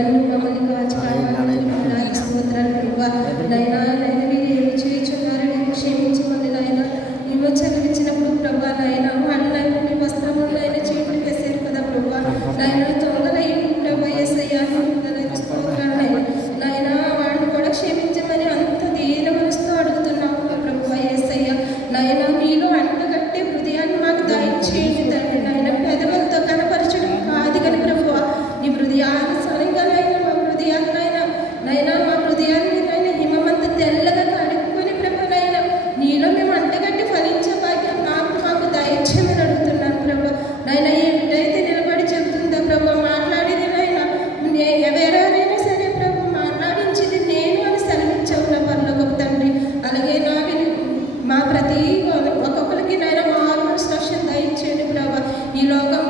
Cakap ఈ లోకం